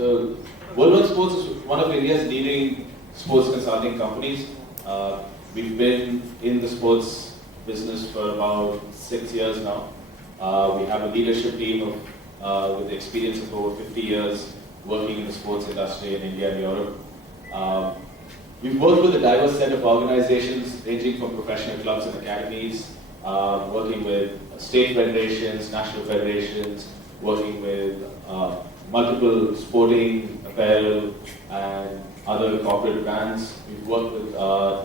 So, World1 Sports is one of India's leading sports consulting companies. We've been in the sports business for about 6 years now. We have a leadership team with the experience of over 50 years working in the sports industry in India and Europe. We've worked with a diverse set of organizations ranging from professional clubs and academies, working with state federations, national federations, working with multiple sporting, apparel, and other corporate brands. We've worked with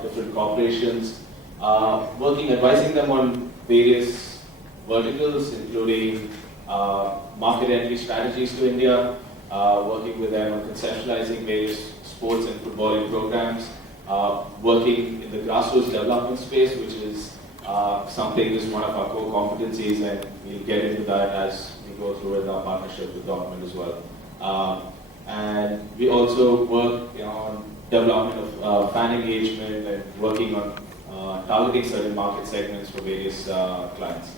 different corporations, advising them on various verticals, including market entry strategies to India, working with them on conceptualizing various sports and footballing programs, working in the grassroots development space, which is something is one of our core competencies, and we'll get into that as we go through with our partnership with Dortmund as well. And we also work on development of fan engagement and working on targeting certain market segments for various clients.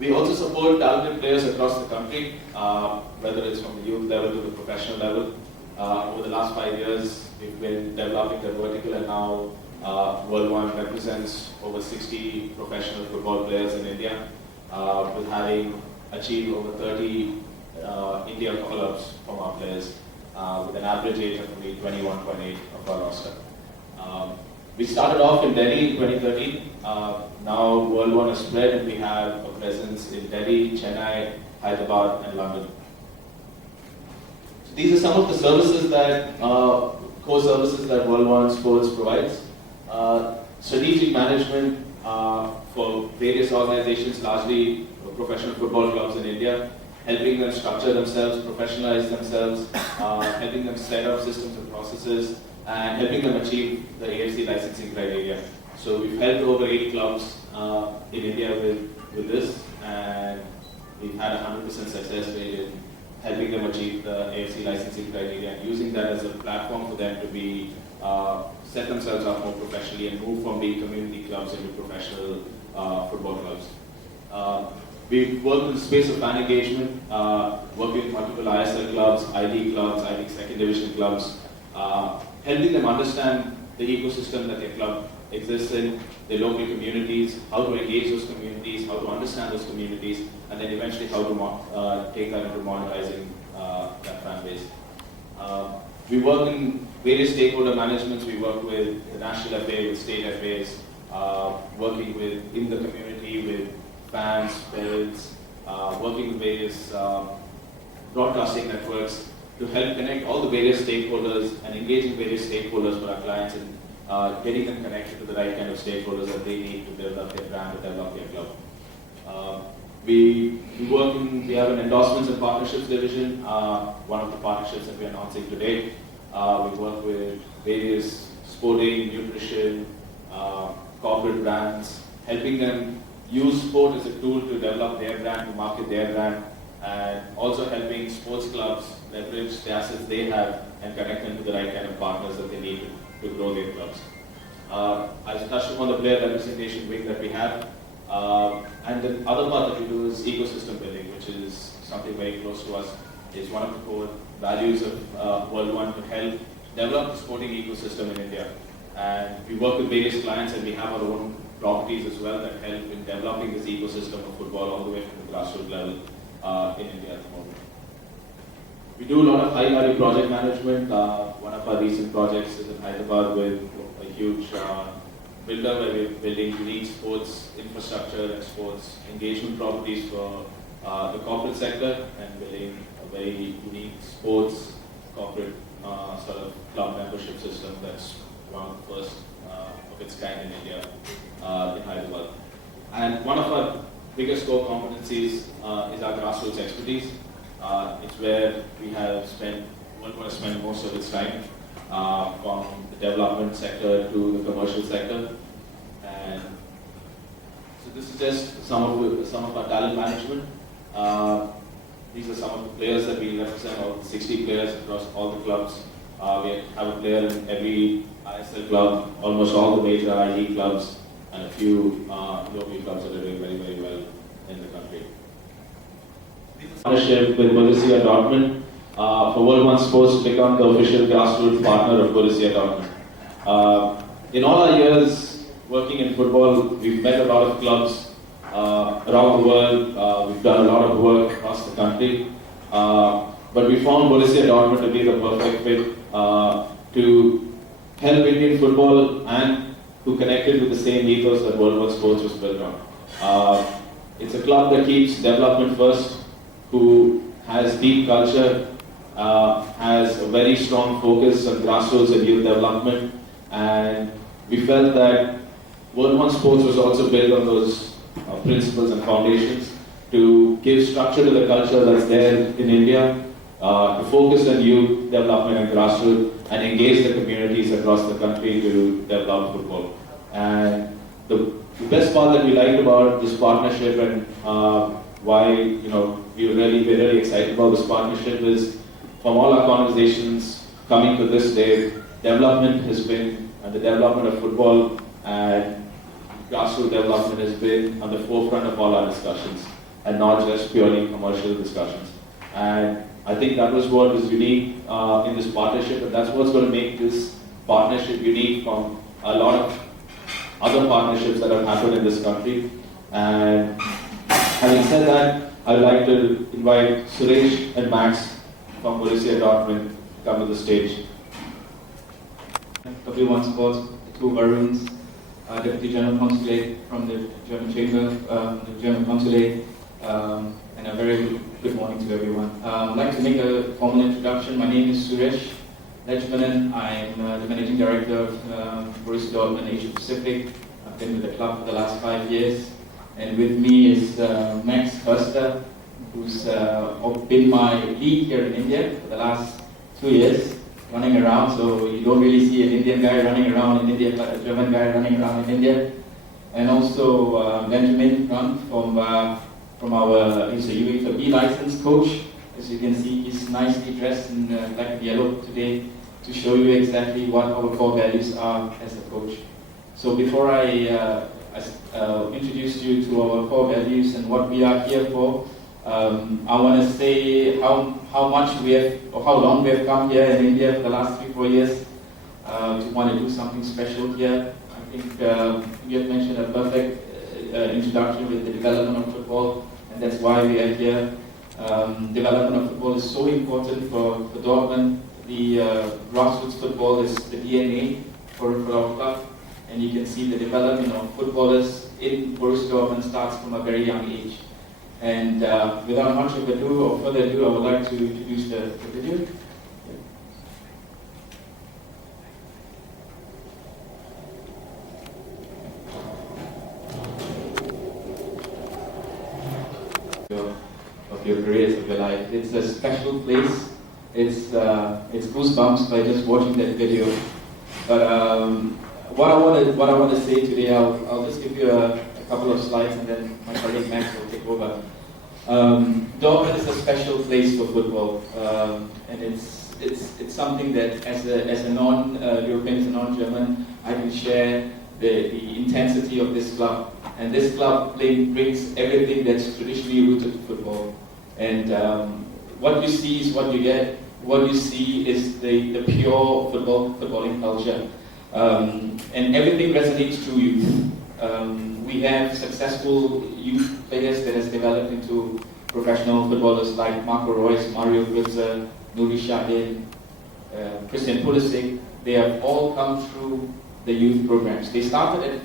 We also support talented players across the country, whether it's from the youth level to the professional level. Over the last 5 years, we've been developing the vertical, and now World1 represents over 60 professional football players in India, with having achieved over 30 India call-ups from our players, with an average age of only 21.8 of our roster. We started off in Delhi in 2013. Now World1 has spread, and we have a presence in Delhi, Chennai, Hyderabad, and London. So these are some of the services that, core services that World1 Sports provides. Strategic management for various organizations, largely professional football clubs in India, helping them structure themselves, professionalize themselves, helping them set up systems and processes, and helping them achieve the AFC licensing criteria. So we've helped over 80 clubs in India with this, and we've had a 100% success rate in helping them achieve the AFC licensing criteria, and using that as a platform for them to be set themselves up more professionally and move from being community clubs into professional football clubs. We've worked in the space of fan engagement, working with multiple ISL clubs, I-League clubs, I-League second division clubs, helping them understand the ecosystem that their club exists in, their local communities, how to engage those communities, how to understand those communities, and then eventually how to take that into monetizing that fan base. We work in various stakeholder managements. We work with the national FA, with state FAs, working in the community with fans, parents, working with various broadcasting networks to help connect all the various stakeholders and engaging various stakeholders for our clients, and getting them connected to the right kind of stakeholders that they need to develop their brand, to develop their club. We have an endorsements and partnerships division. One of the partnerships that we're announcing today. We work with various sporting, nutrition, corporate brands, helping them use sport as a tool to develop their brand, to market their brand, and also helping sports clubs leverage the assets they have and connect them to the right kind of partners that they need to grow their clubs. I touched upon the player representation wing that we have, and the other part that we do is ecosystem building, which is something very close to us. It's one of the core values of World1 to help develop the sporting ecosystem in India. And we work with various clients, and we have our own properties as well that help in developing this ecosystem of football all the way from the grassroots level in India at the moment. We do a lot of high-value project management. One of our recent projects is in Hyderabad with a huge builder where we're building unique sports infrastructure and sports engagement properties for the corporate sector, and building a very unique sports corporate sort of club membership system that's one of the first of its kind in India, in Hyderabad. And one of our biggest core competencies is our grassroots expertise. It's where we have spent most of its time, from the development sector to the commercial sector. And so this is just some of our talent management. These are some of the players that we represent, all 60 players across all the clubs. We have a player in every ISL club, almost all the major I-League clubs, and a few local clubs that are doing very, very well in the country. These are Partnership with Borussia Dortmund for World1 Sports to become the official grassroots partner of Borussia Dortmund. In all our years working in football, we've met a lot of clubs around the world. We've done a lot of work across the country. But we found Borussia Dortmund to be the perfect fit to help Indian football and to connect it with the same ethos that World1 Sports was built on. It's a club that keeps development first, who has deep culture, has a very strong focus on grassroots and youth development, and we felt that World1 Sports was also built on those principles and foundations to give structure to the culture that's there in India, to focus on youth development and grassroots, and engage the communities across the country to develop football. And the best part that we liked about this partnership and why we're really excited about this partnership is, from all our conversations coming to this day, development has been, and the development of football and grassroots development has been on the forefront of all our discussions, and not just purely commercial discussions. And I think that was what was unique in this partnership, and that's what's going to make this partnership unique from a lot of other partnerships that have happened in this country. And having said that, I'd like to invite Suresh and Max from Borussia Dortmund to come to the stage. World1 Sports, the two Maroons, Deputy General Consulate from the German Chamber, the German Consulate, and a very good morning to everyone. I'd like to make a formal introduction. My name is Suresh Lechmanen. I'm the Managing Director of Borussia Dortmund Asia Pacific. I've been with the club for the last 5 years. And with me is Max Förster, who's been my lead here in India for the last 2 years, running around. So you don't really see an Indian guy running around in India, but a German guy running around in India. And also Benjamin Grant from our, he's a UEFA licensed coach. As you can see, he's nicely dressed in black and yellow today to show you exactly what our core values are as a coach. So before I introduce you to our core values and what we are here for, I want to say how much we have, or how long we have come here in India for the last 3-4 years to want to do something special here. I think you have mentioned a perfect introduction with the development of football, and that's why we are here. Development of football is so important for Dortmund. The grassroots football is the DNA for our club, and you can see the development of footballers in Borussia Dortmund starts from a very young age. And without much of ado or further ado, I would like to introduce the video. Of your careers, of your life. It's a special place. It's goosebumps by just watching that video. But what I want to say today, I'll just give you a couple of slides, and then my colleague Max will take over. Dortmund is a special place for football, and it's something that as a non-European, as a non-German, I can share the intensity of this club. And this club brings everything that's traditionally rooted to football. And what you see is what you get. What you see is the pure footballing culture. And everything resonates through youth. We have successful youth players that has developed into professional footballers like Marco Reus, Mario Götze, Nuri Sahin, Christian Pulisic. They have all come through the youth programs. They started at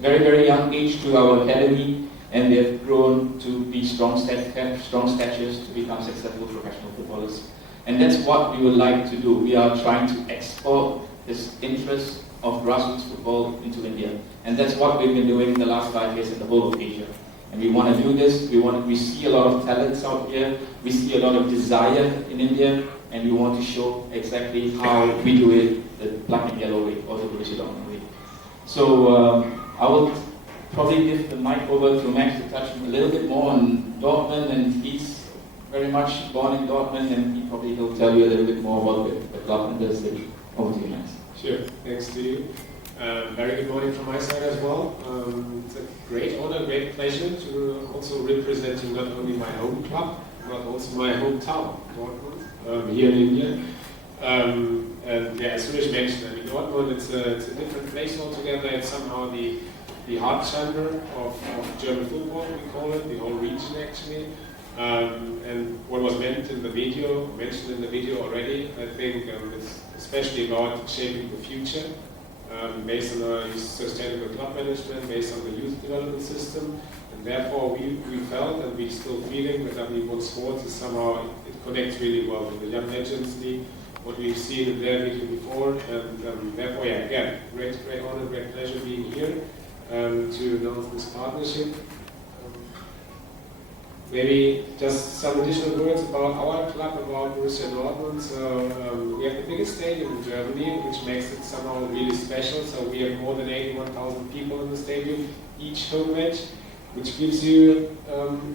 very, very young age to our academy, and they've grown to be strong statures to become successful professional footballers. And that's what we would like to do. We are trying to export this interest of grassroots football into India. And that's what we've been doing in the last 5 years in the whole of Asia. And we want to do this. We see a lot of talents out here. We see a lot of desire in India, and we want to show exactly how we do it the black and yellow way, or the Borussia Dortmund way. So I will probably give the mic over to Max to touch a little bit more on Dortmund, and he's very much born in Dortmund, and he'll tell you a little bit more about the club and the city. Over to you, Max. Sure, thanks to you. Very good morning from my side as well. It's a great honor, great pleasure to also representing not only my home club, but also my hometown, Dortmund, here in India. And yeah, as Suresh mentioned, I mean, Dortmund, it's a different place altogether. It's somehow the heart chamber of German football, we call it, the whole region actually. And what was mentioned in the video already, I think it's especially about shaping the future, based on our sustainable club management, based on the youth development system. And therefore, we felt, and we still feeling, that World1 Sports is somehow, it connects really well with the Young Legends League, what we've seen in their video before, and therefore, yeah, again, great honor, great pleasure being here to announce this partnership. Maybe just some additional words about our club, about Borussia Dortmund. So we have the biggest stadium in Germany, which makes it somehow really special. So we have more than 81,000 people in the stadium, each home match, which gives you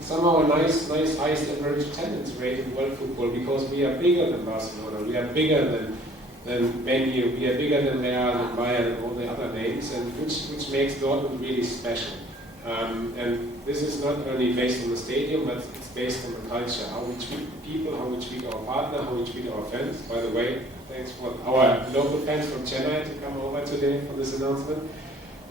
somehow a nice highest average attendance rate in world football, because we are bigger than Barcelona, we are bigger than Man U, we are bigger than Real and Bayern and all the other names, and which makes Dortmund really special. And this is not only based on the stadium, but it's based on the culture, how we treat people, how we treat our partner, how we treat our fans. By the way, thanks for our local fans from Chennai to come over today for this announcement.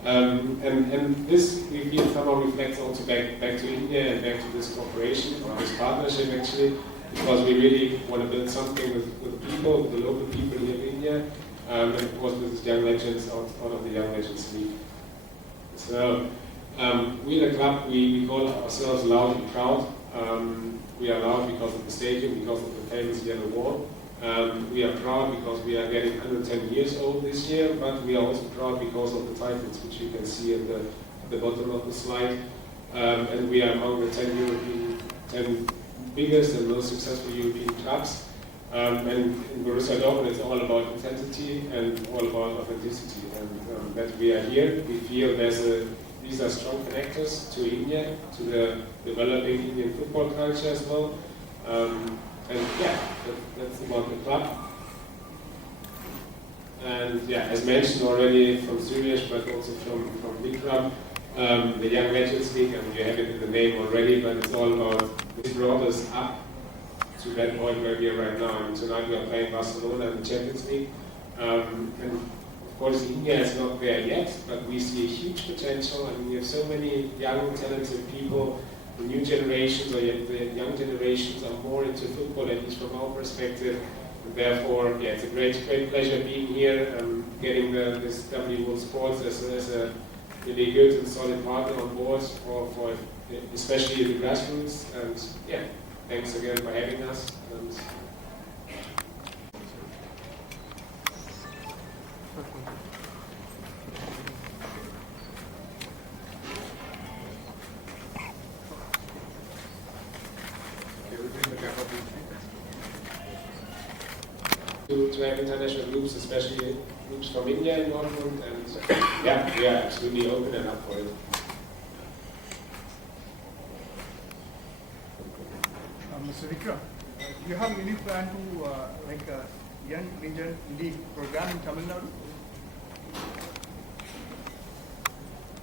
And this, we feel, somehow reflects also back to India and back to this cooperation, or this partnership actually, because we really want to build something with people, with the local people here in India, and of course with these young legends out of the Young Legends League. So, we the club, we call ourselves loud and proud. We are loud because of the stadium, because of the famous yellow wall. We are proud because we are getting 110 years old this year, but we are also proud because of the titles, which you can see at the bottom of the slide. And we are among the 10 biggest and most successful European clubs. And in Borussia Dortmund, it's all about intensity and all about authenticity. And that we are here, we feel these are strong connectors to India, to the developing Indian football culture as well. And yeah, that's about the club. And yeah, as mentioned already from Suresh, but also from Vikram, the Young Legends League, and you have it in the name already, but it's all about, this brought us up to that point where we are right now. And tonight we are playing Barcelona in the Champions League. And of course, India is not there yet, but we see a huge potential. I mean, we have so many young, talented people. The new generations, or the young generations, are more into football, at least from our perspective. And therefore, yeah, it's a great pleasure being here and getting this World1 Sports as a really good and solid partner on board for especially the Grassroots. And yeah, thanks again for having us. And to have international groups, especially groups from India in Dortmund, and yeah, we are absolutely open and up for it. Mr. Vikram, do you have any plan to like a Young Legend League program in Tamil Nadu?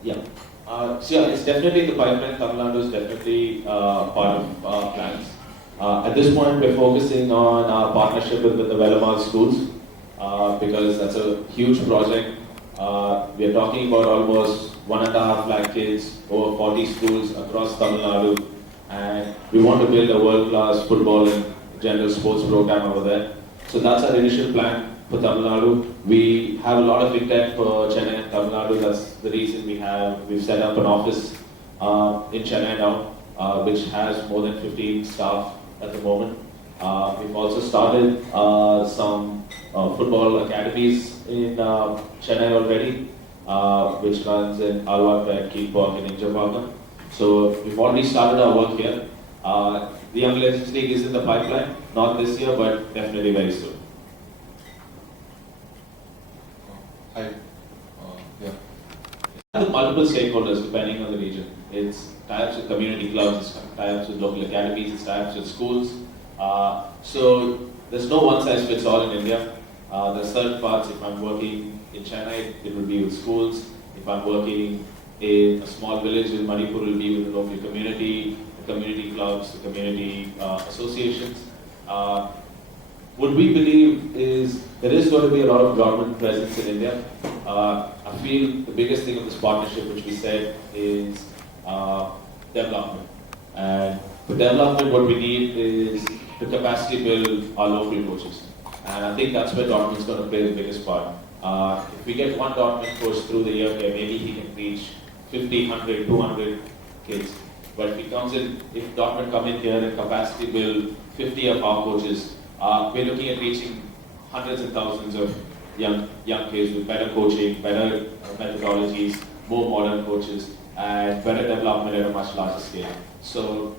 Yeah. So yeah, it's definitely the pipeline. Tamil Nadu is definitely part of our plans. At this point, we're focusing on our partnership with the World1 schools because that's a huge project. We are talking about almost 1.5 lakh kids, over 40 schools across Tamil Nadu, and we want to build a world-class football and general sports program over there. So that's our initial plan for Tamil Nadu. We have a lot of intent for Chennai and Tamil Nadu. That's the reason we've set up an office in Chennai now, which has more than 15 staff at the moment. We've also started some football academies in Chennai already, which runs in Alwat, Keene Park and Injapaka. So we've already started our work here. The Young Legends League is in the pipeline, not this year, but definitely very soon. Hi. Yeah. With multiple stakeholders depending on the region. It's tie-ups with community clubs, it's tie-ups with local academies, it's tie-ups with schools. So there's no one-size-fits-all in India. There's certain parts, if I'm working in Chennai, it will be with schools. If I'm working in a small village in Manipur, it will be with the local community. If community clubs, the community associations. What we believe is there is going to be a lot of government presence in India. I feel the biggest thing of this partnership, which we said, is development. And for development, what we need is to capacity build our local coaches. And I think that's where Dortmund is going to play the biggest part. If we get one Dortmund coach through the year, maybe he can reach 50, 100, 200 kids. But if he comes in, if Dortmund come in here and capacity build 50 of our coaches, we're looking at reaching hundreds and thousands of young kids with better coaching, better methodologies, more modern coaches, and better development at a much larger scale. So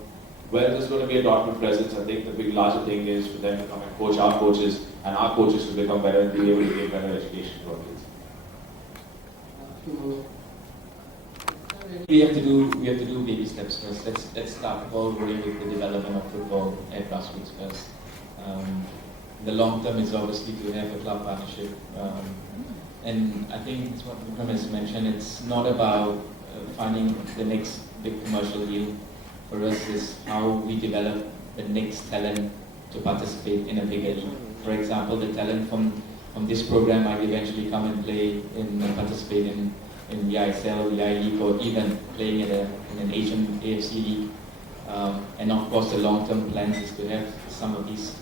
where there's going to be a Dortmund presence, I think the big larger thing is for them to come and coach our coaches, and our coaches to become better and be able to give better education to our kids. We have to do baby steps first. Let's start all going with the development of football at grassroots first. The long term is obviously to have a club partnership, and I think it's what Vikram has mentioned. It's not about finding the next big commercial deal. For us, is how we develop the next talent to participate in a bigger league. For example, the talent from this program might eventually come and play and participate in the ISL, the I-League, or even playing in an Asian AFC league. And of course, the long-term plan is to have some of these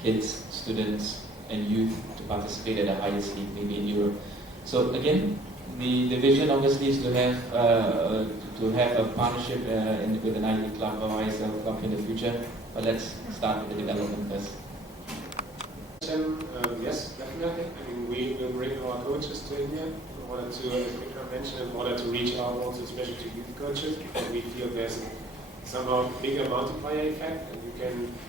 kids, students, and youth to participate at the highest league, maybe in Europe. So again, the vision obviously is to have a partnership with an I-League club or ISL club in the future. But let's start with the development first. Yes, definitely. I mean, we will bring our coaches to India in order to, as Vikram mentioned, in order to reach out also especially to youth coaches, because we feel there's somehow bigger multiplier effect, and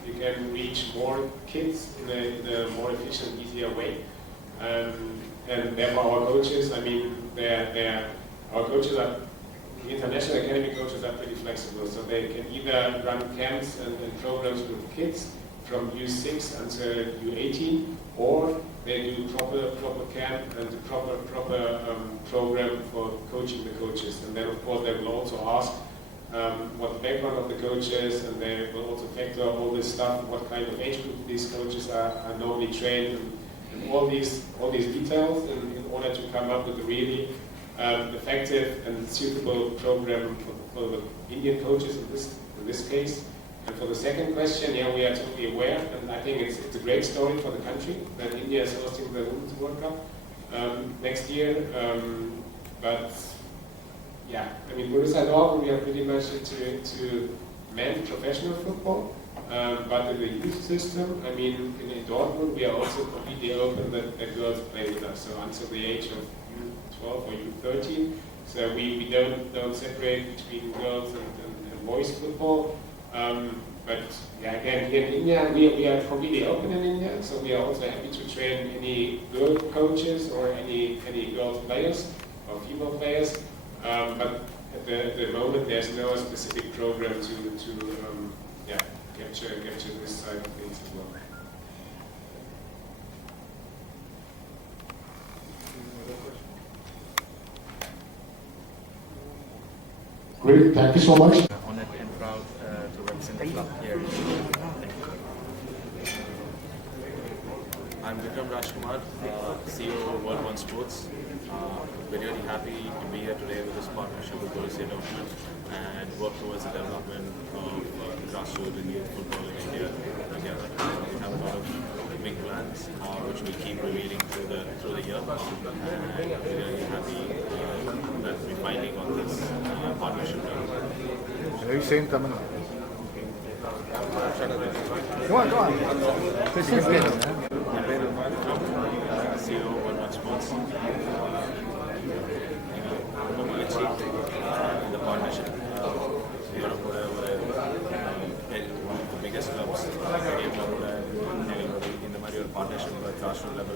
you can reach more kids in a more efficient, easier way. And therefore, our coaches, I mean, our coaches are, the international academy coaches are pretty flexible, so they can either run camps and programs with kids from U6 until U18, or they do proper camp and the proper program for coaching the coaches. And then, of course, they will also ask what the background of the coaches, and they will also factor all this stuff, what kind of age group these coaches are normally trained, and all these details in order to come up with a really effective and suitable program for the Indian coaches in this case. And for the second question, yeah, we are totally aware, and I think it's a great story for the country that India is hosting the Women's World Cup next year. But yeah, I mean, Borussia Dortmund, we are pretty much into men's professional football, but in the youth system, I mean, in Dortmund, we are also completely open that girls play with us. So until the age of U12 or U13, so we don't separate between girls and boys football. But yeah, again, here in India, we are completely open in India, so we are also happy to train any girl coaches or any girl players or female players. But at the moment, there's no specific program to capture this side of things as well. Great, thank you so much. Honored and proud to represent the club here. I'm Vikram Rajkumar, CEO of World1 Sports. We're really happy to be here today with this partnership with Borussia Dortmund and work towards the development of grassroots and youth football in India together. We have a lot of big plans which we'll keep revealing through the year, and we're really happy that we finally got this partnership done. Are you saying Tamil? Go on. CEO of World1 Sports. The partnership. Europe one of the biggest clubs. In the Mario partnership with grassroots level.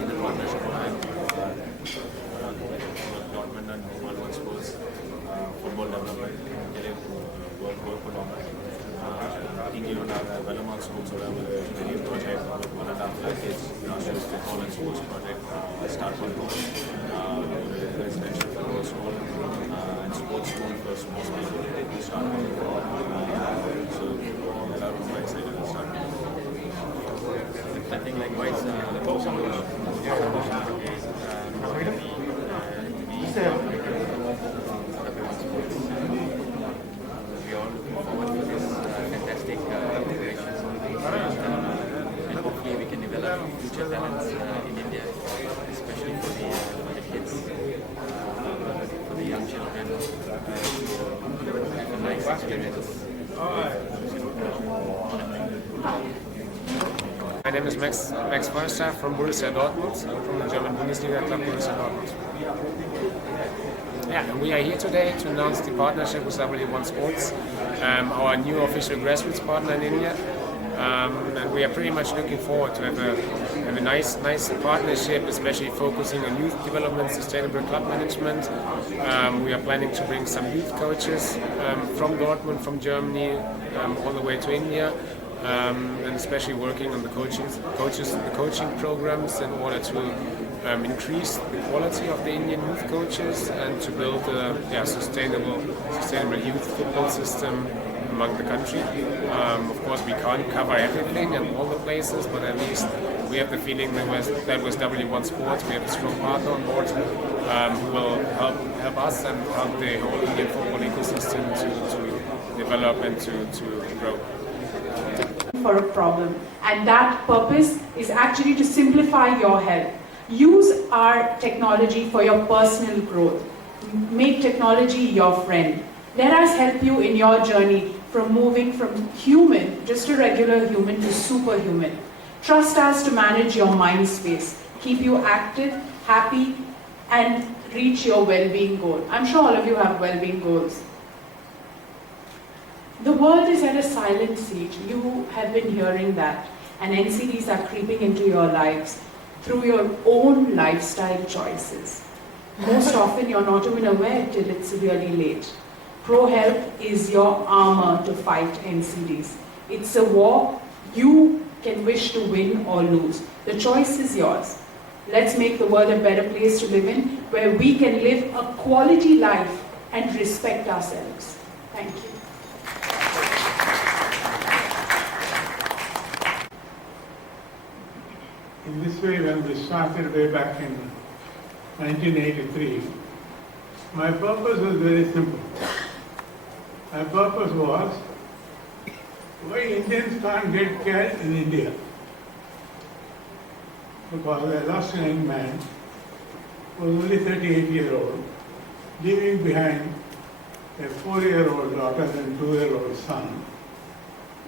In the partnership Dortmund and World1 Sports football development Belmont Schools or a project with 1.5 lakh kids, grassroots football and sports project start from residential school, and sports school for most people to start with. So that was my excited to start. I think likewise, we are all looking forward to this fantastic integration, and hopefully we can develop future talents in India, especially for the kids, for the young children, to have a nice experience. My name is Max Forster from Borussia Dortmund, from the German Bundesliga club Borussia Dortmund. Yeah, and we are here today to announce the partnership with World1 Sports, our new official grassroots partner in India. And we are pretty much looking forward to have a nice partnership, especially focusing on youth development, sustainable club management. We are planning to bring some youth coaches from Dortmund, from Germany, all the way to India. And especially working on the coaching programs in order to increase the quality of the Indian youth coaches and to build a sustainable youth football system among the country. Of course, we can't cover everything and all the places, but at least we have the feeling that with W1 Sports we have a strong partner on board who will help us and help the whole Indian football ecosystem to develop and to grow. For a problem, and that purpose is actually to simplify your health. Use our technology for your personal growth. Make technology your friend. Let us help you in your journey from moving from human, just a regular human, to superhuman. Trust us to manage your mind space, keep you active, happy, and reach your well-being goal. I'm sure all of you have well-being goals. The world is at a silent siege. You have been hearing that, and NCDs are creeping into your lives through your own lifestyle choices. Most often you're not even aware till it's really late. ProHealth is your armor to fight NCDs. It's a war you can wish to win or lose. The choice is yours. Let's make the world a better place to live in, where we can live a quality life and respect ourselves. Thank you. In this way, when we started way back in 1983, my purpose was very simple. My purpose was, why Indians can't get care in India? Because I lost a young man who was only 38 years old, leaving behind a 4-year-old daughter and 2-year-old son.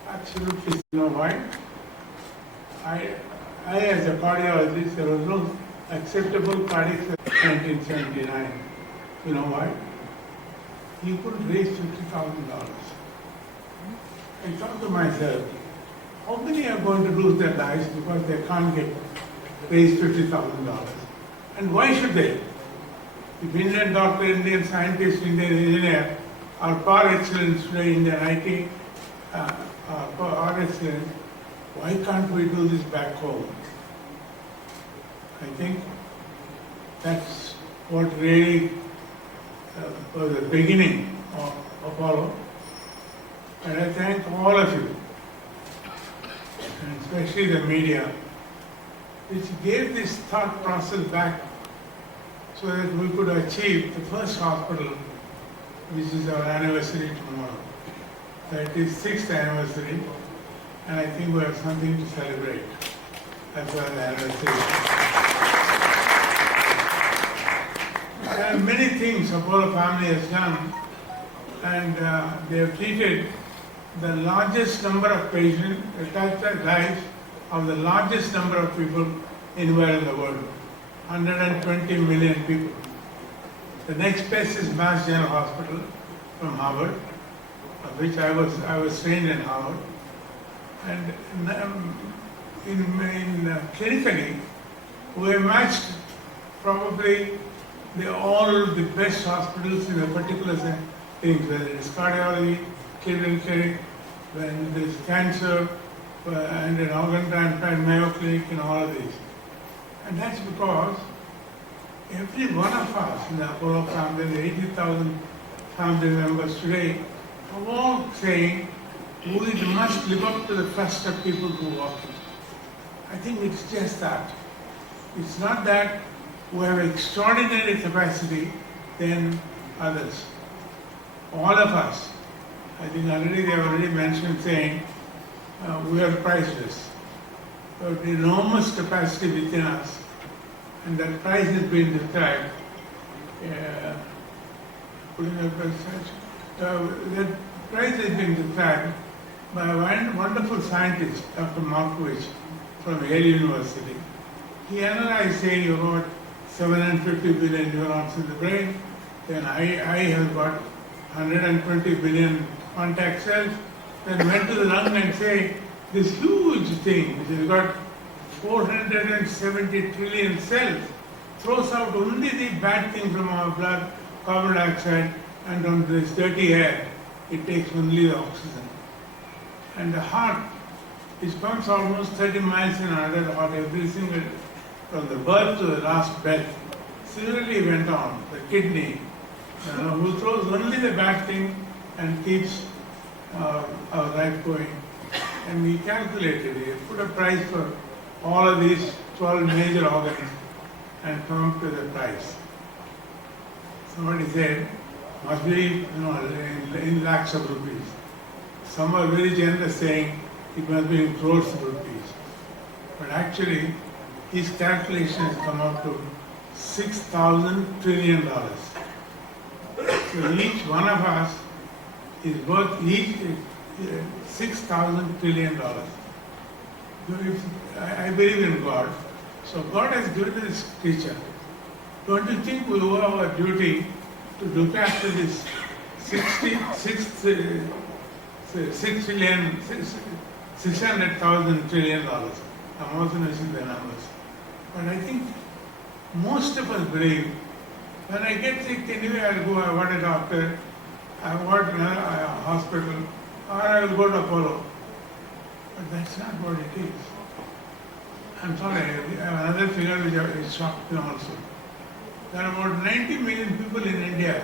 Absolutely, you know why? I as a cardiologist, there was no acceptable cardiac surgery in 1979. You know why? He couldn't raise $50,000. I thought to myself, how many are going to lose their lives because they can't raise $50,000? And why should they? If Indian doctor, Indian scientist, Indian engineer are far excellent today, Indian IT are far excellent, why can't we do this back home? I think that's what really was the beginning of all. And I thank all of you, and especially the media, which gave this thought process back so that we could achieve the first hospital, which is our anniversary tomorrow. That is 6th anniversary. And I think we have something to celebrate as well as anniversary. There are many things Apollo family has done, and they have treated the largest number of patients, touched the lives of the largest number of people anywhere in the world, 120 million people. The next best is Mass General Hospital from Harvard, of which I was trained in Harvard. And clinically, we have matched probably all the best hospitals in a particular thing, whether it's cardiology, Cleveland Clinic, when there's cancer, and an organ transplant, Mayo Clinic, and all of these. And that's because every one of us in the Apollo family, the 80,000 family members today, are all saying we must live up to the trust of people who walk it. I think it's just that. It's not that we have extraordinary capacity than others. All of us, I think already they have already mentioned saying we are priceless. But enormous capacity within us, and that price has been described. That price has been described by a wonderful scientist, Dr. Markovich, from Yale University. He analyzed, saying, you got 750 billion neurons in the brain, then eye has got 120 billion contact cells, then went to the lung and say, this huge thing, which has got 470 trillion cells, throws out only the bad thing from our blood, carbon dioxide, and from this dirty air, it takes only the oxygen. And the heart, it pumps almost 30 miles an hour, the heart every single, from the birth to the last breath. Similarly went on, the kidney, who throws only the bad thing and keeps our life going. And we calculated it, put a price for all of these 12 major organs and come up to the price. Somebody said, must be in lakhs of rupees. Some are very generous saying it must be in crores of rupees. But actually, his calculations come up to $6,000 trillion. So each one of us is worth each $6,000 trillion. I believe in God. So God has given this creature. Don't you think we owe our duty to look after this 600,000 trillion dollars? I'm also mentioning the numbers. But I think most of us believe, when I get sick, anyway I'll go, I want a doctor, I want a hospital, or I will go to Apollo. But that's not what it is. I'm sorry, another figure which shocked me also. There are about 90 million people in India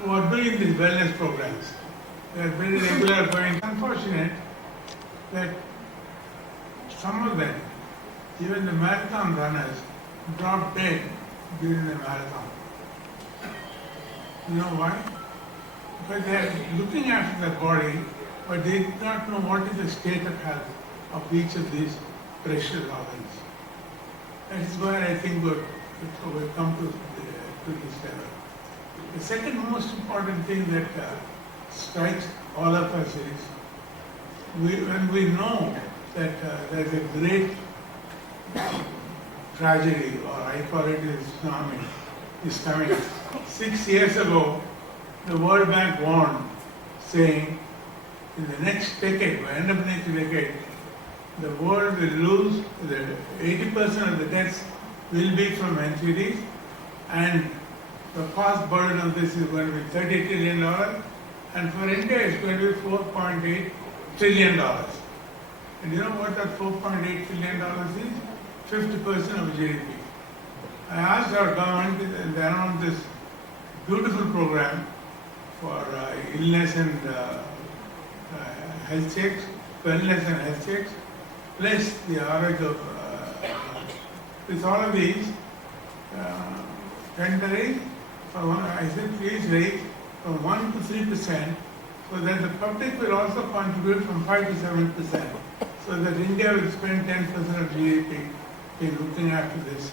who are doing these wellness programs. They are very regular going. It's unfortunate that some of them, even the marathon runners, drop dead during the marathon. You know why? Because they are looking after their body, but they do not know what is the state of health of each of these precious organs. That is why I think we've come to this level. The second most important thing that strikes all of us is, when we know that there's a great tragedy, or I call it a tsunami, is coming. 6 years ago, the World Bank warned, saying, in the next decade, by the end of the next decade, the world will lose, 80% of the deaths will be from NCDs, and the cost burden of this is going to be $30 trillion, and for India it's going to be $4.8 trillion. And you know what that $4.8 trillion is? 50% of GDP. I asked our government, and they announced this beautiful program for illness and health checks, wellness and health checks, plus the average of, with all of these, tendering, I said please raise from 1 to 3%, so that the public will also contribute from 5 to 7%, so that India will spend 10% of GDP in looking after this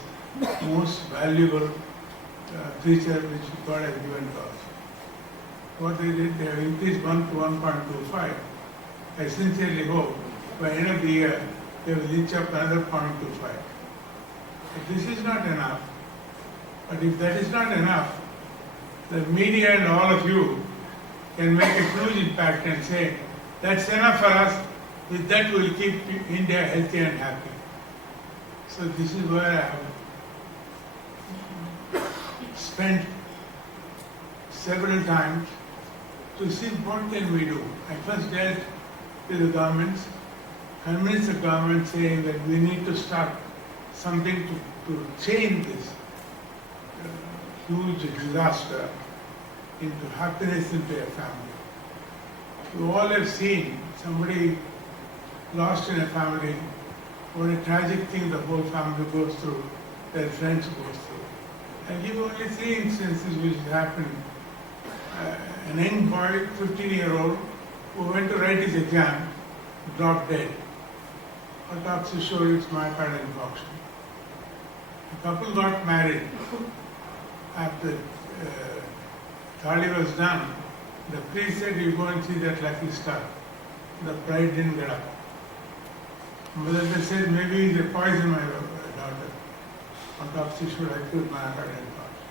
most valuable creature which God has given to us. What they did, they have increased 1 to 1.25. I sincerely hope by end of the year they will reach up another 0.25. But this is not enough. But if that is not enough, the media and all of you can make a huge impact and say, that's enough for us, with that we will keep India healthy and happy. So this is where I have spent several times to see what can we do. I first dealt with the governments, convinced the government saying that we need to start something to change this. huge disaster into happiness into a family. You all have seen somebody lost in a family, what a tragic thing the whole family goes through, their friends goes through. I'll give only 3 instances which happened. An young boy, 15-year-old, who went to write his exam, dropped dead. Autopsy showed it's myocardial infarction. The couple got married. After Thali was done, the priest said, "You go and see that lucky star." The bride didn't get up. Mother said, "Maybe they poisoned my daughter." Autopsy showed acute myocardial infarction.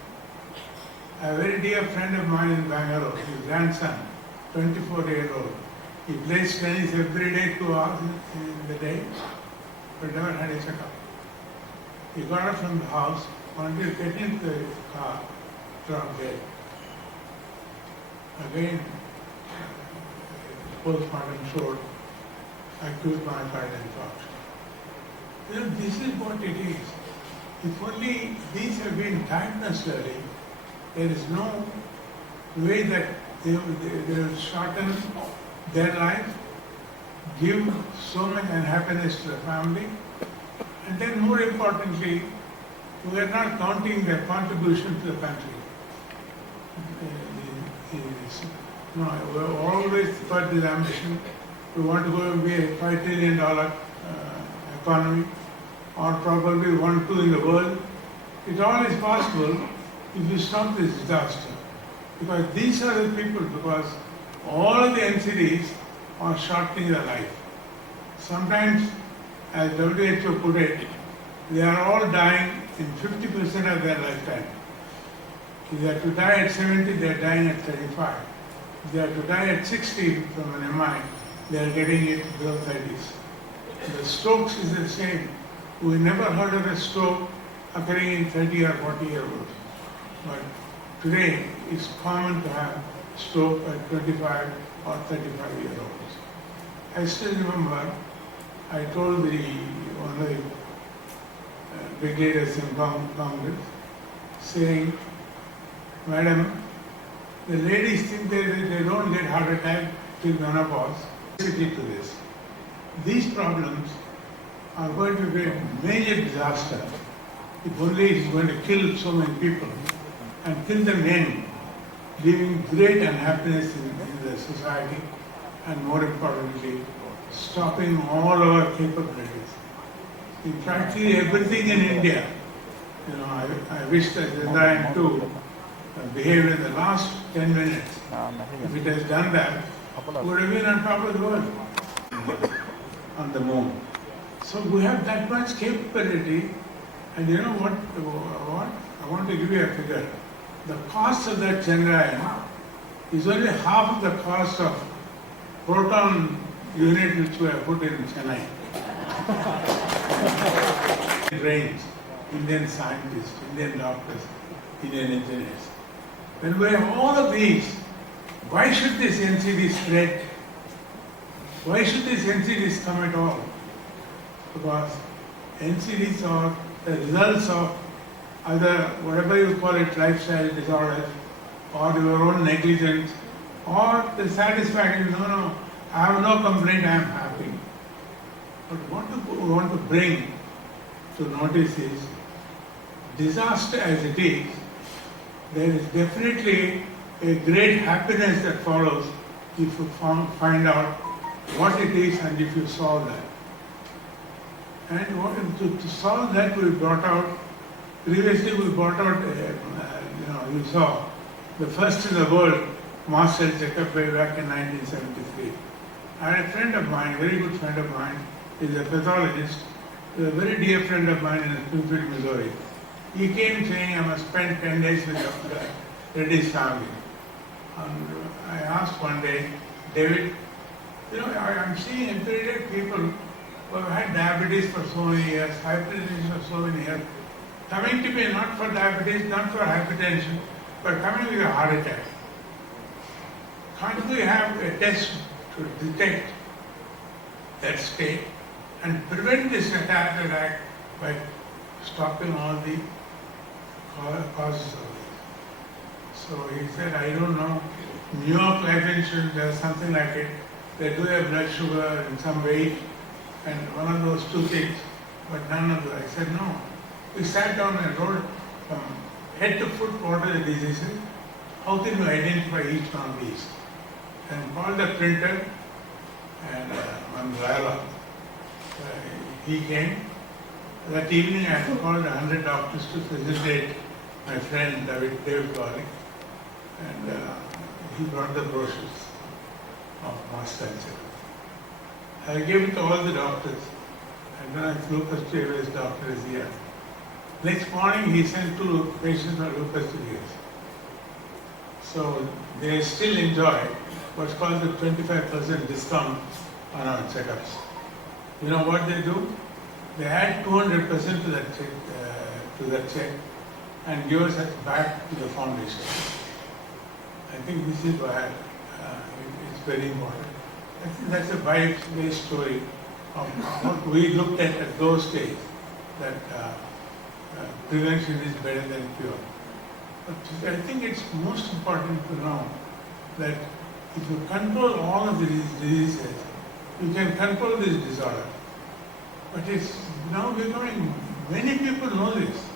A very dear friend of mine in Bangalore, his grandson, 24-year-old, he plays tennis every day, 2 hours in the day, but never had a checkup. He got up from the house, wanted to get into the car, dropped dead. Again, postmortem showed acute myocardial infarction. You know, this is what it is. If only these have been diagnosed early, there is no way that they will shorten their life, give so much unhappiness to the family, and then more importantly, we are not counting their contribution to the country. No, we have always got this ambition. We want to go and be a $5 trillion economy, or probably 1, 2 in the world. It all is possible if you stop this disaster. Because these are the people, because all of the NCDs are shortening their life. Sometimes, as WHO put it, they are all dying in 50% of their lifetime. If they are to die at 70, they are dying at 35. If they are to die at 60 from an MI, they are getting it below 30s. The strokes is the same. We never heard of a stroke occurring in 30 or 40-year-olds. But today, it's common to have stroke at 25 or 35-year-olds. I still remember, I told one of the big leaders in Congress, saying, "Madam, the ladies think they don't get heart attack till menopause." To this. These problems are going to be a major disaster if only it is going to kill so many people and kill them in, leaving great unhappiness in the society, and more importantly, stopping all our capabilities. In practically everything in India, you know, I wish that Chandrayaan 2 behaved in the last 10 minutes. If it has done that, we would have been on top of the world, on the moon. So we have that much capability, and you know what? I want to give you a figure. The cost of that Chandrayaan is only half of the cost of proton unit which we have put in Chennai. Brains, Indian scientists, Indian doctors, Indian engineers. When we have all of these, why should this NCD spread? Why should this NCDs come at all? Because NCDs are the results of either whatever you call it, lifestyle disorders, or your own negligence, or the satisfaction, no, I have no complaint, I am happy. But what we want to bring to notice is, disaster as it is, there is definitely a great happiness that follows if you find out what it is and if you solve that. And to solve that, we brought out, previously we brought out, you saw, the first in the world mass cell checkup way back in 1973. I had a friend of mine, a very good friend of mine, is a pathologist, a very dear friend of mine in Springfield, Missouri. He came saying, I must spend 10 days with Reddy's family. And I asked one day, David, you know, I'm seeing everyday people who have had diabetes for so many years, hypertension for so many years, coming to me not for diabetes, not for hypertension, but coming with a heart attack. Can't we have a test to detect that state and prevent this attack by stopping all the causes of So he said, I don't know, New York Life Insurance does something like it. They do have blood sugar and some weight and one of those two things, but none of that. I said, no. We sat down and wrote from head to foot what are the diseases, how can you identify each one of these? And called the printer and one dialogue. He came. That evening I had called 100 doctors to facilitate my friend David Gowling, and he brought the brochures of mass culture. I gave it to all the doctors, and then Lucas Chavis, doctor, is here. Next morning he sent 2 patients on Lucas Chavis. So they still enjoy what's called the 25% discount on our checkups. You know what they do? They add 200% to that check, and give us back to the foundation. I think this is why it's very important. I think that's a wise story of what we looked at those days, that prevention is better than cure. But I think it's most important to know that if you control all of these diseases, you can control this disorder. But it's now becoming, many people know this.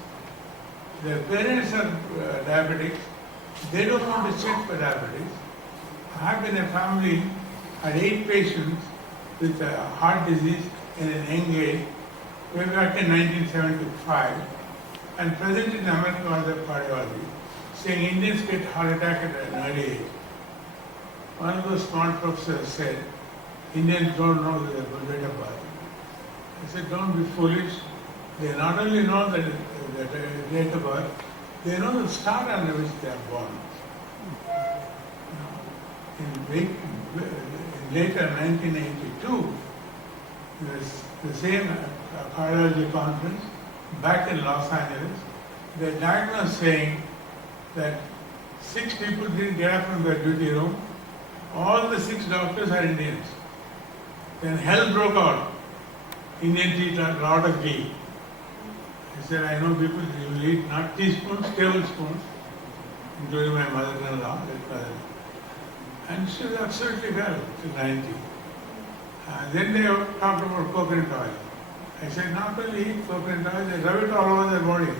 Their parents are diabetics, they don't want to check for diabetes. I have been a family, had 8 patients with heart disease in an young age, way back in 1975, and present in American College of Cardiology, saying Indians get heart attack at an early age. One of those smart professors said, Indians don't know their date of birth. I said, don't be foolish. They not only know the date of birth, they know the star under which they are born. In later 1982, there was the same cardiology conference back in Los Angeles. They diagnosed saying that 6 people didn't get up from their duty room. All the 6 doctors are Indians. Then hell broke out. Indians eat a lot of ghee. I said, I know people who eat not teaspoons, tablespoons, including my mother-in-law. And she was absolutely well till 90. Then they talked about coconut oil. I said, not only eat coconut oil, they rub it all over their body.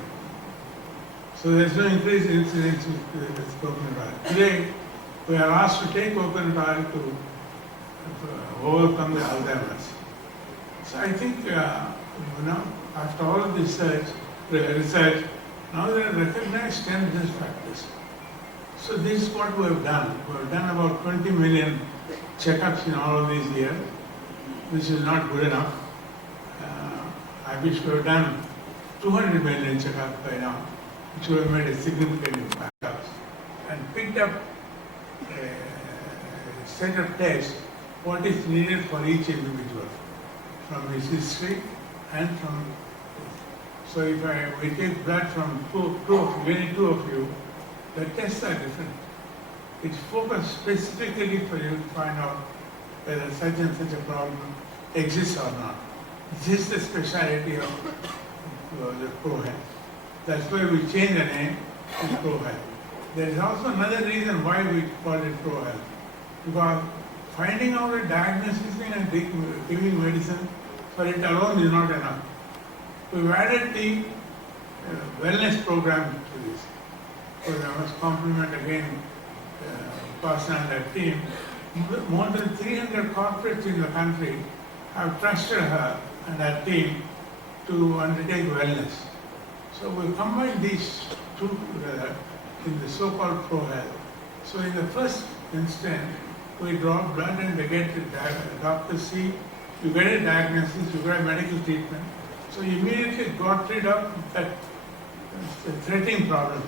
So there's no increase in incidence with coconut oil. Today, we are asked to take coconut oil to overcome the Alzheimer's. So I think, after all of this research, now they have recognized 10 risk factors. So this is what we have done. We have done about 20 million checkups in all of these years, which is not good enough. I wish we have done 200 million checkups by now, which would have made a significant impact, and picked up a set of tests, what is needed for each individual, from his history and from. So if we take blood from any two of you, the tests are different. It's focused specifically for you to find out whether such and such a problem exists or not. This is the speciality of the ProHealth. That's why we changed the name to ProHealth. There is also another reason why we call it ProHealth. Because finding out a diagnosis and giving medicine for it alone is not enough. We've added the wellness program to this. So I must compliment again person and that team. More than 300 corporates in the country have trusted her and her team to undertake wellness. So we combine these two together in the so-called ProHealth. So in the first instance, we draw blood and they get the doctor see, you get a diagnosis, you get a medical treatment. So you immediately got rid of that threatening problem.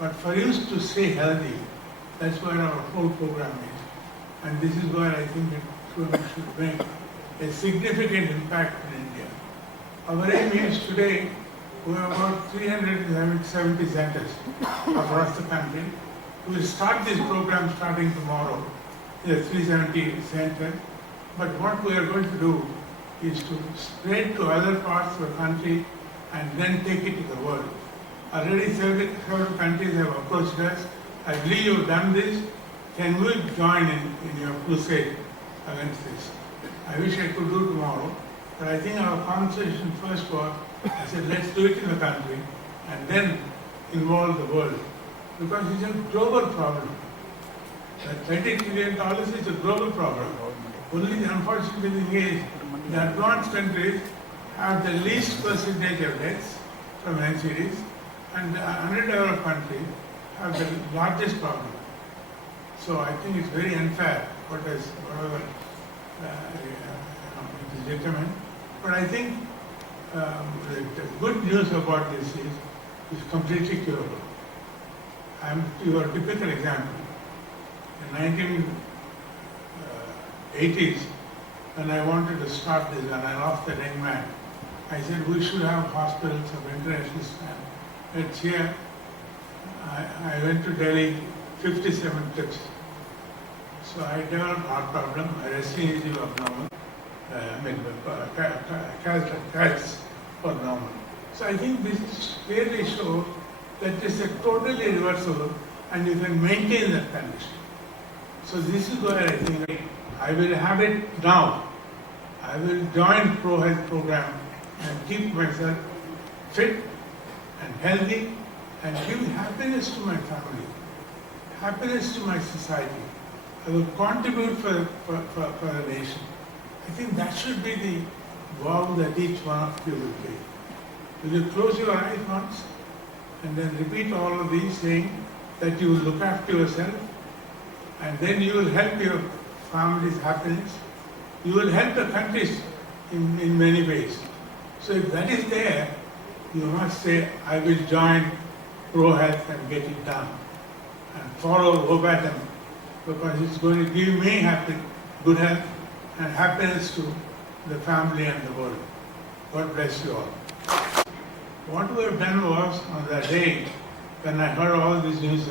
But for you to stay healthy, that's where our whole program is. And this is where I think it should make a significant impact in India. Our aim is today, we have about 370 centers across the country. We will start this program starting tomorrow. There are 370 centers. But what we are going to do is to spread to other parts of the country and then take it to the world. Already several countries have approached us I believe you've done this. Can we join in your crusade against this? I wish I could do tomorrow, but I think our conversation first was, I said, let's do it in the country and then involve the world. Because it's a global problem. The $30 trillion is a global problem. Only the unfortunate thing is the advanced countries have the least percentage of deaths from NCDs, and the underdeveloped countries have the largest problem. So I think it's very unfair whatever it is determined. But I think the good news about this is it's completely curable. I'm your typical example. In 1980s, when I wanted to start this and I lost that young man, I said we should have hospitals of international standard. It's here. I went to Delhi 57 trips. So I developed heart problem, resting is abnormal, cards for normal. So I think this clearly shows that it's a totally reversible and you can maintain that condition. So this is where I think I will have it now. I will join Pro Health program and keep myself fit and healthy and give happiness to my family, happiness to my society. I will contribute for the nation. I think that should be the vow that each one of you will take. Will you close your eyes once and then repeat all of these, saying that you will look after yourself and then you will help your family's happiness. You will help the countries in many ways. So if that is there, you must say, I will join Pro Health and get it done and follow verbatim, because it's going to give me good health and happiness to the family and the world. God bless you all. What we have done was, on that day when I heard all these news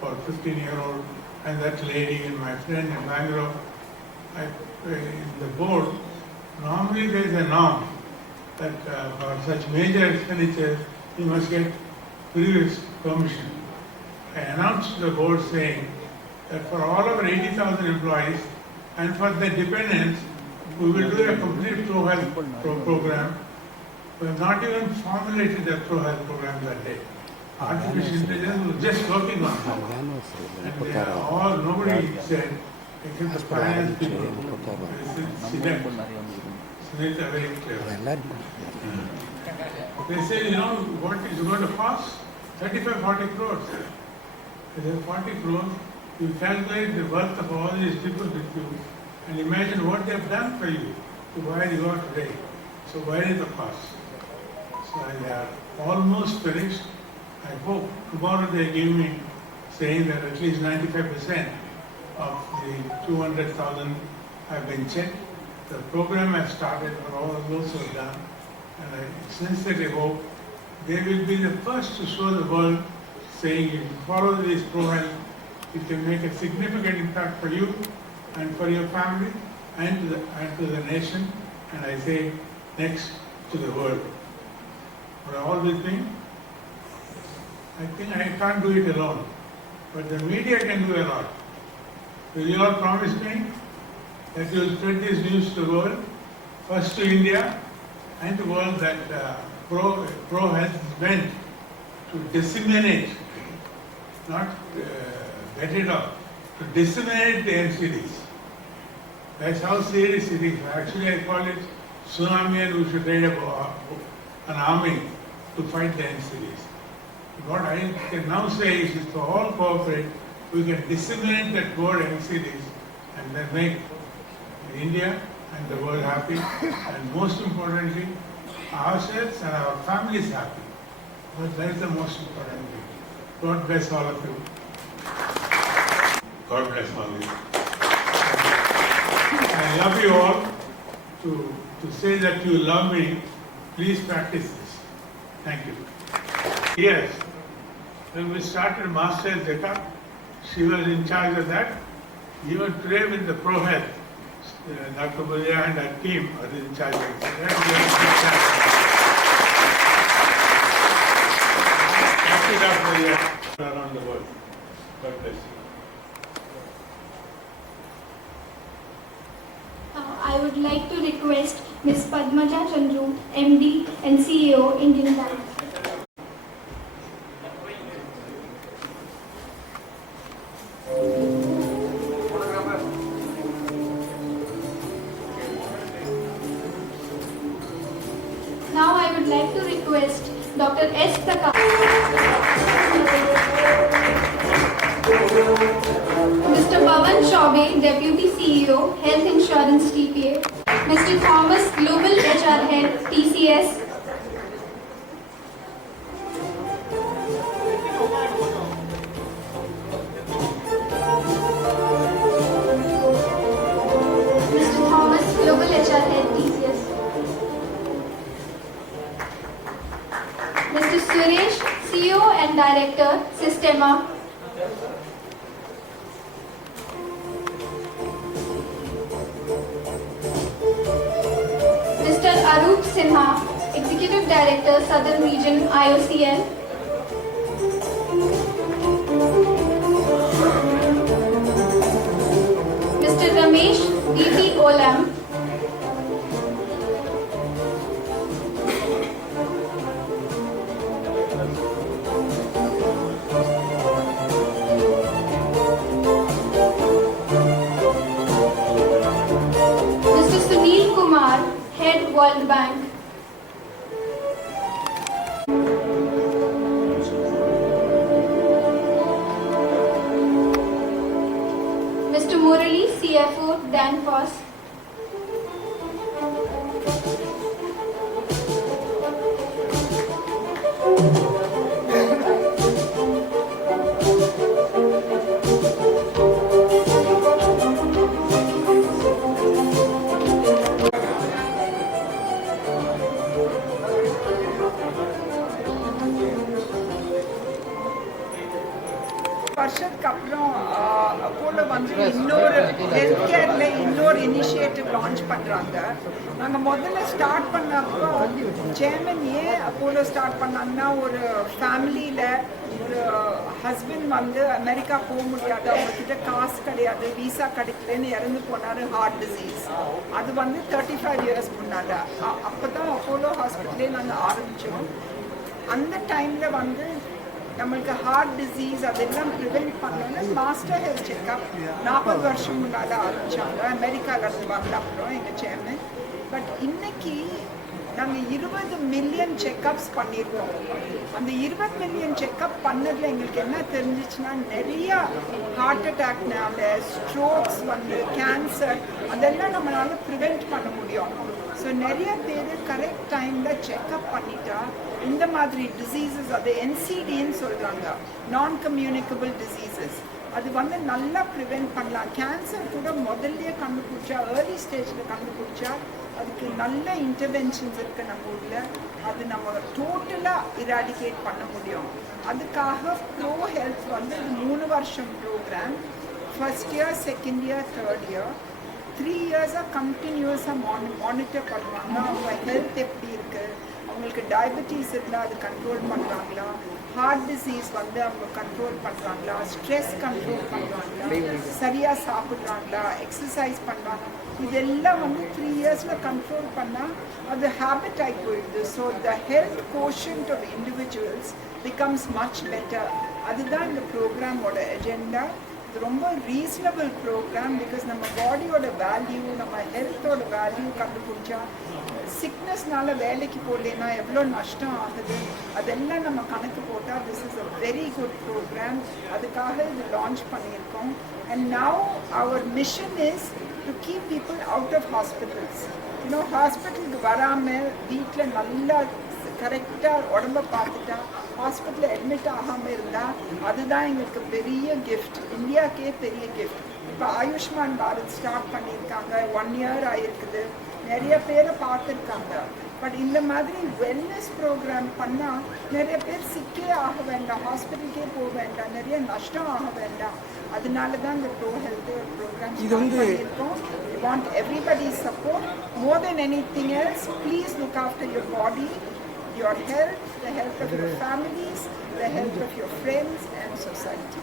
for 15-year-old and that lady and my friend in Bangalore, in the board, normally there is a norm that for such major expenditures, you must get previous permission. I announced to the board saying that for all our 80,000 employees and for their dependents, we will do a complete Pro Health program. We have not even formulated the Pro Health program that day. Artificial intelligence was just working on it. And nobody said, except the finance people, Sunita very clever. They said, you know, what is going to cost? 35-40 crores. If there are 40 crores, you calculate the worth of all these people with you and imagine what they have done for you to where you are today. So where is the cost? So I have almost finished. I hope tomorrow they give me saying that at least 95% of the 200,000 have been checked. The program has started for all of those who have done, and I sincerely hope they will be the first to show the world, saying if you follow this Pro Health, it can make a significant impact for you and for your family and to the nation, and I say next to the world. Are you all with me? I think I can't do it alone, but the media can do a lot. Will you all promise me that you will spread this news to the world, first to India and the world, that Pro Health is meant to disseminate, not get rid of, to disseminate the NCDs. That's how serious it is. Actually, I call it tsunami, and we should raise an army to fight the NCDs. What I can now say is, if we all cooperate, we can disseminate that word NCDs and then make India and the world happy, and most importantly, ourselves and our families happy. But that is the most important thing. God bless all of you. God bless all of you. I love you all. To say that you love me, please practice this. Thank you. Yes, when we started Master Zeka, she was in charge of that. Even today with the Pro Health, Dr. Bulia and her team are in charge of that. Dr. Bulia around the world. God bless you. I would like to request Ms. Padmaja Chandru, MD and CEO, Indian Bank. Now I would like to request Dr. S. Prakash, Mr. Pawan Chaubey, Deputy CEO, Health Insurance TPA, Mr. Thomas, Global HR Head, TCS, Mr. Thomas, Global HR Head, TCS, Mr. Suresh, CEO and Director, Systema, Mr. Arup Sinha, Executive Director, Southern Region, IOCL, Mr. Ramesh, VP Olam, Mr. Sunil Kumar, Head World Bank, Mr. Murali, CFO, Danfoss, வருஷத்துக்கு அப்புறம் Apollo வந்து இன்னொரு health கேர்ல இன்னொரு initiative launch பண்ணுறாங்க. நாங்கள் முதல்ல start பண்ணப்போ chairman ஏன் அப்போலோ ஸ்டார்ட் பண்ணாங்கன்னா, ஒரு ஃபேமிலியில் ஒரு ஹஸ்பண்ட் வந்து அமெரிக்கா போக முடியாது, அவங்கக்கிட்ட காசு கிடையாது, விசா கிடைக்கலன்னு இறந்து போனார், ஹார்ட் டிசீஸ். அது வந்து 35 years முன்னாடி. அப்போ தான் அப்போலோ ஹாஸ்பிட்டலே நாங்கள் ஆரம்பித்தோம். அந்த டைமில் வந்து நம்மளுக்கு ஹார்ட் டிசீஸ் அதெல்லாம் ப்ரிவென்ட் பண்ணணும்னு மாஸ்டர் ஹெல்த் செக்அப் 40 வருஷம் முன்னால் ஆரம்பித்தாங்க. அமெரிக்காவிலேருந்து வந்த அப்புறம் எங்கள் சேர்மன். பட் இன்னைக்கு நாங்கள் 20 மில்லியன் செக்கப்ஸ் பண்ணியிருக்கோம். அந்த 20 மில்லியன் செக்கப் பண்ணதில் எங்களுக்கு என்ன தெரிஞ்சிச்சுன்னா, நிறைய ஹார்ட் அட்டாக்னால, ஸ்ட்ரோக்ஸ் வந்து, கேன்சர் அதெல்லாம் நம்மளால் ப்ரிவென்ட் பண்ண முடியும். ஸோ நிறைய பேர் கரெக்ட் டைமில் செக்கப் பண்ணிட்டா இந்த மாதிரி டிசீசஸ், அது NCDன்னு சொல்கிறாங்க, நான் கம்யூனிகபிள் டிசீசஸ், அது வந்து நல்லா ப்ரிவென்ட் பண்ணலாம். கேன்சர் கூட முதல்லையே கண்டுபிடிச்சா, ஏர்லி ஸ்டேஜில் கண்டுபிடிச்சா அதுக்கு நல்ல இன்டர்வென்ஷன்ஸ் இருக்குது நம்ம ஊரில். அது நம்ம டோட்டலாக இராடிகேட் பண்ண முடியும். அதுக்காக ப்ரோ ஹெல்த் வந்து 3 வருஷம் programme, first year, second year, third year, 3 இயர்ஸாக கண்டினியூஸாக மானிட்டர் பண்ணுவாங்க. அவங்க ஹெல்த் எப்படி இருக்குது, அவங்களுக்கு டயபெட்டிஸ் இருந்தால் அது கண்ட்ரோல் பண்ணுறாங்களா, ஹார்ட் டிசீஸ் வந்து அவங்க கண்ட்ரோல் பண்ணுறாங்களா, ஸ்ட்ரெஸ் கண்ட்ரோல் பண்ணுறாங்களா, சரியாக சாப்பிட்றாங்களா, எக்ஸசைஸ் பண்ணுறாங்க, இதெல்லாம் வந்து 3 இயர்ஸில் கண்ட்ரோல் பண்ணால் அது ஹேபிட் ஆகி போயிடுது. So the health quotient of individuals becomes much better. அதுதான் இந்த ப்ரோக்ராமோட எஜெண்டா. இது ரொம்ப ரீசனபிள் ப்ரோக்ராம். பிகாஸ் நம்ம பாடியோட வேல்யூ, நம்ம ஹெல்த்தோட வேல்யூ கண்டுபிடிச்சா, சிக்னஸ்னால வேலைக்கு போடலைன்னா எவ்வளோ நஷ்டம் ஆகுது, அதெல்லாம் நம்ம கணக்கு போட்டால் this is a very good programme. அதுக்காக இது லான்ச் பண்ணியிருக்கோம். And now our mission is to keep people out of hospitals. இன்னும் ஹாஸ்பிட்டலுக்கு வராமல் வீட்டில் நல்லா கரெக்டாக உடம்பை பார்த்துட்டா, ஹாஸ்பிட்டலில் அட்மிட் ஆகாமல் இருந்தால் அதுதான் எங்களுக்கு பெரிய கிஃப்ட், இந்தியாவுக்கே பெரிய கிஃப்ட். இப்போ ஆயுஷ்மான் பாரத் ஸ்டார்ட் பண்ணியிருக்காங்க, 1 year ஆகிருக்குது, நிறைய பேரை பார்த்துருக்காங்க. பட் இந்த மாதிரி வெல்னஸ் ப்ரோக்ராம் பண்ணால் நிறைய பேர் சிக்கே ஆக வேண்டாம், ஹாஸ்பிட்டலுக்கே போக வேண்டாம், நிறைய நஷ்டம் ஆக வேண்டாம். அதனால தான் இந்த ப்ரோ ஹெல்த் ப்ரோக்ராம் பண்ணியிருக்கோம். We want everybody's support. More than anything else, please look after your body, your health, the health of your families, the health of your friends and society.